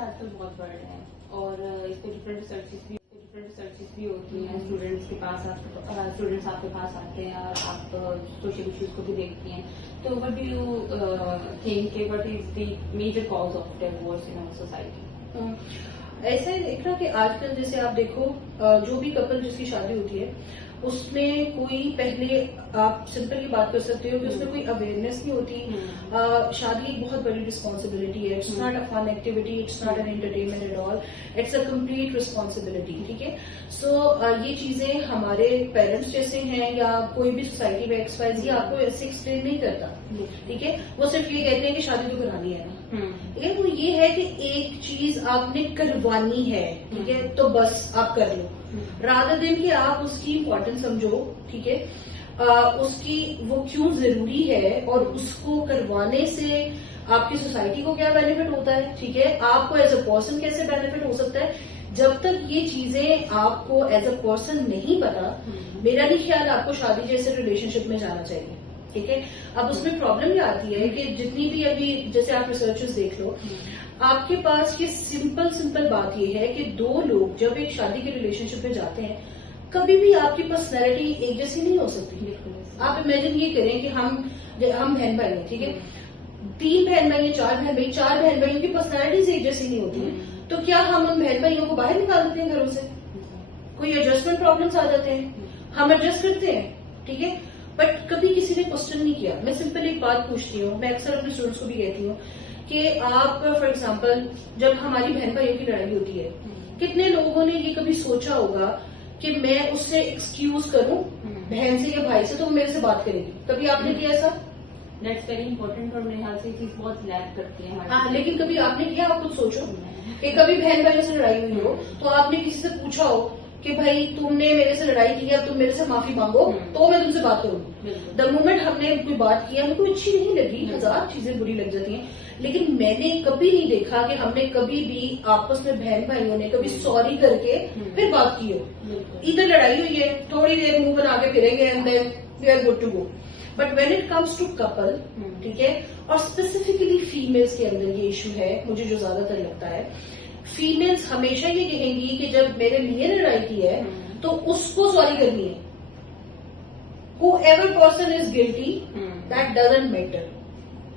آج کل بہت بڑھ رہے ہیں اور اس پہ ڈفرینٹ ریسرچز بھی ہوتی ہیں. اسٹوڈینٹس آپ کے پاس آتے ہیں اور آپ سوشل ایشوز کو بھی دیکھتی ہیں. تو وٹ ڈو یو تھنک کہ what is the major cause of divorce in our society? ایسا ہی دیکھ رہا کہ آج کل جیسے آپ دیکھو جو بھی کپل جس کی شادی ہوتی ہے اس میں کوئی پہلے آپ سمپل یہ بات کر سکتے ہو کہ اس میں کوئی اویئرنیس نہیں ہوتی. شادی ایک بہت بڑی رسپانسبلٹی ہے. It's not a fun activity, it's not an entertainment at all, it's a complete responsibility. ٹھیک ہے. سو یہ چیزیں ہمارے پیرنٹس جیسے ہیں یا کوئی بھی سوسائٹی میں ایکس وائی زی آپ کو ایسے ایکسپلین نہیں کرتا. ٹھیک ہے. وہ صرف یہ کہتے ہیں کہ شادی تو کرانی ہے نا. ٹھیک ہے. وہ یہ ہے کہ ایک چیز آپ نے کروانی ہے, ٹھیک ہے, تو بس آپ کر لو, رادر دین کہ آپ اس کی امپورٹنس سمجھو. ٹھیک ہے. اس کی وہ کیوں ضروری ہے اور اس کو کروانے سے آپ کی سوسائٹی کو کیا بینیفٹ ہوتا ہے. ٹھیک ہے. آپ کو ایز اے پرسن کیسے بینیفٹ ہو سکتا ہے. جب تک یہ چیزیں آپ کو ایز اے پرسن نہیں پتا, میرا نہیں خیال آپ کو شادی جیسے ریلیشن شپ میں جانا چاہیے. ٹھیک ہے. اب اس میں پرابلم یہ آتی ہے کہ جتنی بھی ابھی جیسے آپ ریسرچز دیکھ لو, آپ کے پاس یہ سمپل بات یہ ہے کہ دو لوگ جب ایک شادی کے ریلیشن شپ میں جاتے ہیں کبھی بھی آپ کی پرسنالٹی ایک جیسی نہیں ہو سکتی. آپ امیجن یہ کریں کہ ہم بہن بھائی ہیں. ٹھیک ہے. 3 بہن بھائی ہیں, 4 بہن بھائی, 4 بہن بھائیوں کی پرسنالٹیز ایک جیسی نہیں ہوتی. تو کیا ہم ان بہن بھائیوں کو باہر نکال دیتے ہیں گھروں سے؟ کوئی ایڈجسٹمنٹ پرابلمس آ جاتے ہیں, ہم ایڈجسٹ کرتے ہیں. ٹھیک ہے. بٹ کبھی کسی نے کوشچن نہیں کیا. میں سمپل ایک بات پوچھتی ہوں, میں اکثر اپنے اسٹوڈنٹس کو بھی کہتی ہوں کہ آپ فار ایگزامپل جب ہماری بہن بھائیوں کی لڑائی ہوتی ہے, کتنے لوگوں نے یہ کبھی سوچا ہوگا کہ میں اس سے ایکسکیوز کروں بہن سے یا بھائی سے تو وہ میرے سے بات کرے گی؟ کبھی آپ نے کیا ایسا؟ دیٹس ویری امپورٹنٹ اور میرے خیال سے یہ چیز بہت لیک کرتی ہے. ہاں, لیکن کبھی آپ نے کیا؟ آپ خود سوچو کہ کبھی بہن بھائیوں سے لڑائی ہوئی ہو تو آپ نے کسی سے پوچھا ہو کہ بھائی تم نے میرے سے لڑائی کی ہے, اب تم میرے سے معافی مانگو تو میں تم سے بات کروں گی. دا مومنٹ ہم نے کوئی بات کی ہم کو اچھی نہیں لگی, ہزار چیزیں بری لگ جاتی ہیں, لیکن میں نے کبھی نہیں دیکھا کہ ہم نے کبھی بھی آپس میں بہن بھائیوں نے کبھی سوری کر کے پھر بات کی ہو. ادھر لڑائی ہوئی ہے, تھوڑی دیر منہ بنا کے پھریں گے and then we are good to go. But when it comes to couple, ٹھیک ہے, اور اسپیسیفکلی فیمیلس کے اندر یہ ایشو ہے مجھے جو زیادہ تر لگتا ہے. فیمیلس ہمیشہ یہ کہیں گی کہ جب میرے لیے لڑائی کی ہے تو اس کو سوری کرنی ہے. whoever person is guilty that doesn't matter.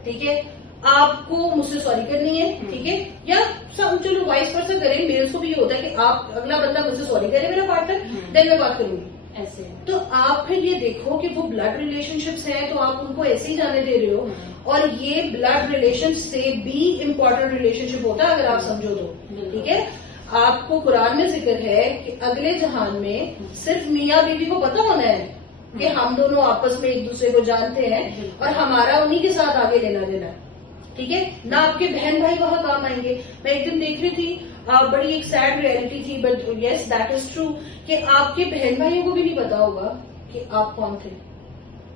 ٹھیک ہے. آپ کو مجھ سے سوری کرنی ہے. ٹھیک ہے. یا چلو وائس پرسن کریں, میرے کو بھی یہ ہوتا ہے کہ آپ اگلا بندہ مجھ سے سوری کرے میرا پارٹنر, دین میں بات کروں گی. ایسے تو آپ پھر یہ دیکھو کہ وہ بلڈ ریلیشن شپس ہیں تو آپ ان کو ایسے ہی جانے دے رہے ہو, اور یہ بلڈ ریلیشن سے بھی امپورٹنٹ ریلیشن شپ ہوتا ہے اگر آپ سمجھو تو. ٹھیک ہے. آپ کو قرآن میں ذکر ہے کہ اگلے جہان میں صرف میاں بیوی کو پتا ہونا ہے کہ ہم دونوں آپس میں ایک دوسرے کو جانتے ہیں اور ہمارا انہی کے ساتھ آگے لینا دینا ہے. ٹھیک ہے. نہ آپ کے بہن بھائی وہاں کام آئیں گے. میں ایک دن دیکھ رہی تھی, بڑی ایک سیڈ ریئلٹی تھی, but yes that is true کہ آپ کے بہن بھائیوں کو بھی نہیں پتا ہوگا کہ آپ کون تھے.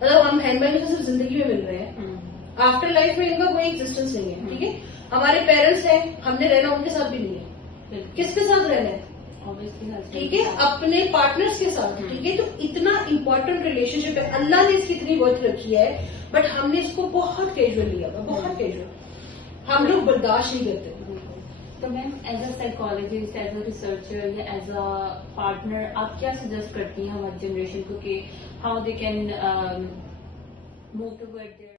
مطلب ہم بہن بھائیوں سے صرف زندگی میں مل رہے ہیں, آفٹر لائف میں ان کا کوئی ایگزسٹنس نہیں ہے. ٹھیک ہے. ہمارے پیرنٹس ہیں, ہم نے رہنا ان کے ساتھ بھی نہیں ہے. کس کے ساتھ رہنا ہے؟ ٹھیک ہے. اپنے پارٹنرز کے ساتھ. ٹھیک ہے. تو اتنا امپورٹنٹ ریلیشن شپ ہے, اللہ نے اس کی اتنی ورتھ رکھی ہے, بٹ ہم نے اس کو بہت کیجول لیا, بہت کیجول. ہم لوگ برداشت نہیں کرتے. تو ma'am as a psychologist, as a researcher یا ایز اے پارٹنر آپ کیا سجیسٹ کرتی ہیں ہماری جنریشن کو کہ how they can move toward their